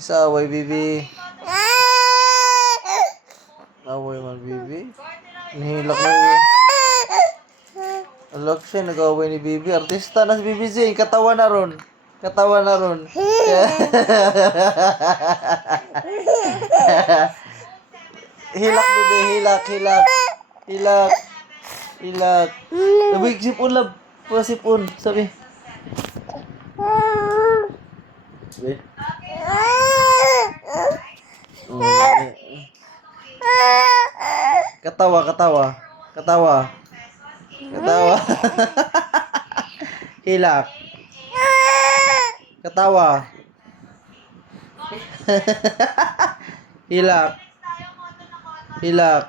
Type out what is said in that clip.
Isa away, bibi. Away man, bibi. Nihilak na yun. Alak siya, nag-away ni bibi. Artista na si bibi Zane. Katawa na ron. Katawa na ron. Hilak, bibi. Hilak, hilak. Hilak. Hilak. Sabi, sipon lab. Sipon. Sabi. Sabi. Katawa, katawa. Katawa. Katawa. Hilak. Katawa. Hilak. Hilak.